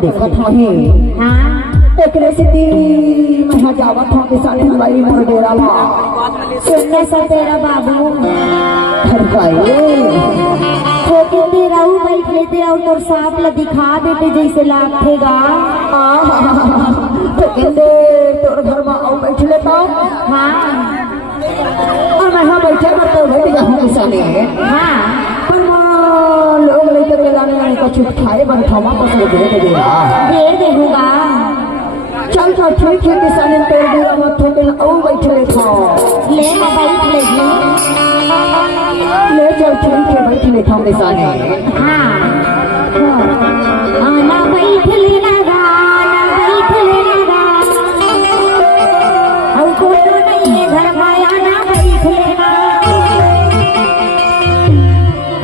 देखत हही हाँ एकरे से दिन में जावत हम किसान हलवाई मोर डेरा ला सुनने से तेरा बाबू घर गए छोटे तेरा हूँ बैठ लेते और तोर सांप ला दिखा देते जैसे लागेगा तो कहते तोर घर में आओ बैठ लेता हाँ और मैं बैठे तो बैठ जा हम किसान हाँ लोग लेते के लाने का चुप खाए बन थमा पसंद दे देगा चल चल ठीक है किसान तोड़ दिया मत थोड़े आओ बैठ ले था ले ना बैठ ले ले चल ठीक है बैठ ले था किसान हाँ आना बैठ लेना गाना बैठ लेना गाना और कोई नहीं है घर में आना बैठ लेना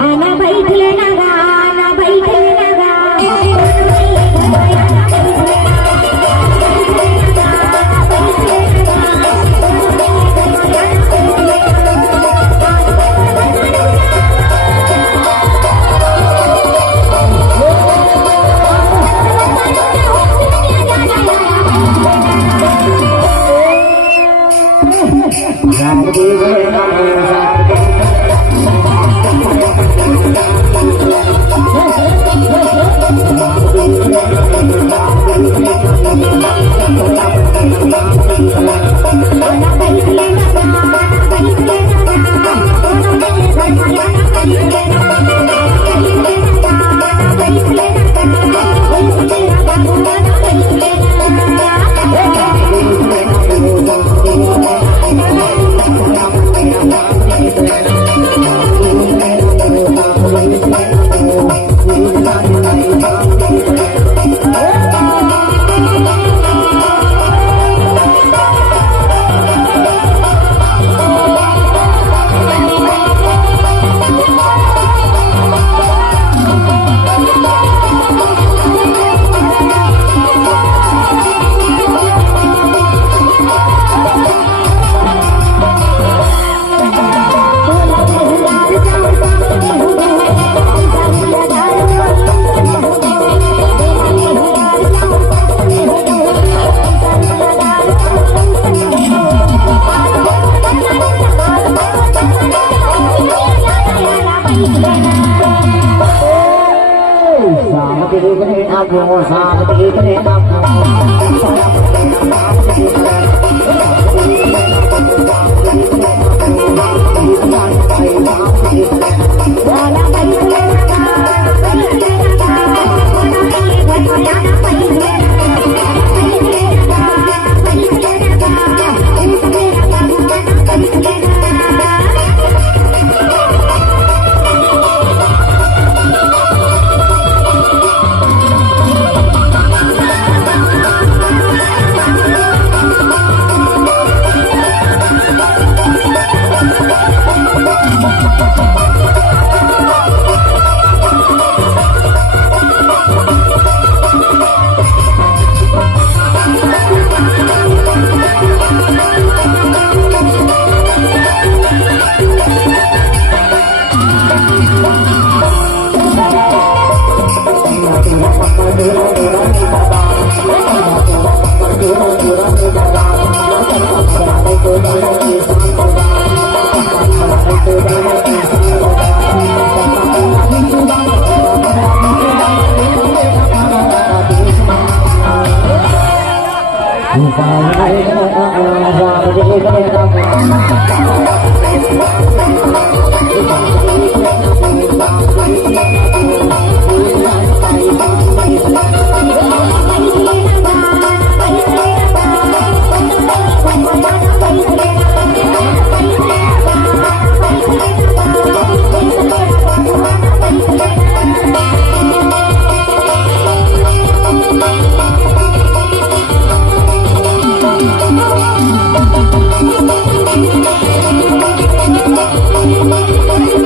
आना बैठ लेना गाना बैठ लेना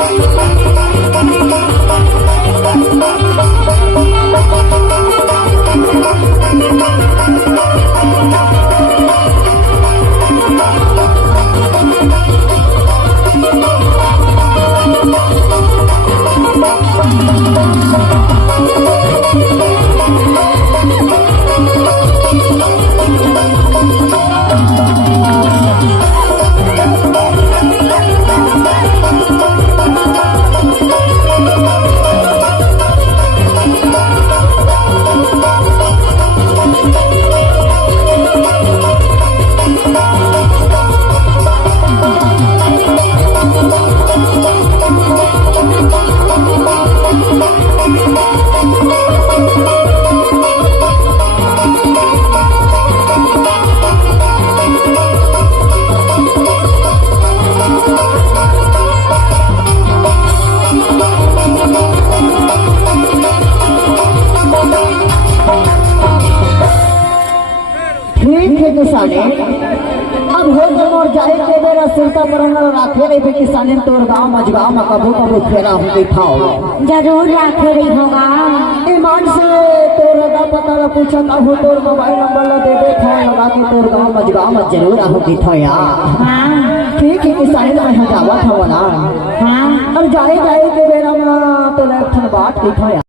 Thank you. ठीक है किसाने, अब हो जब और जाए के बेरा सिरका पर राखे रही पे किसाने तोर गाँव मजगाँव में कबू कबू फेरा हम दिखाओ जरूर रखे रही होगा। ईमान से तोर का पता ला पूछा हो तोर मोबाइल नंबर ला दे दे था लगा के तोर गाँव मजगाँव में जरूर आहू दिखा यार। हाँ ठीक है किसाने मैं यहाँ जावा था ना। हाँ अब जाए के बेरा में तो एक बात दिखा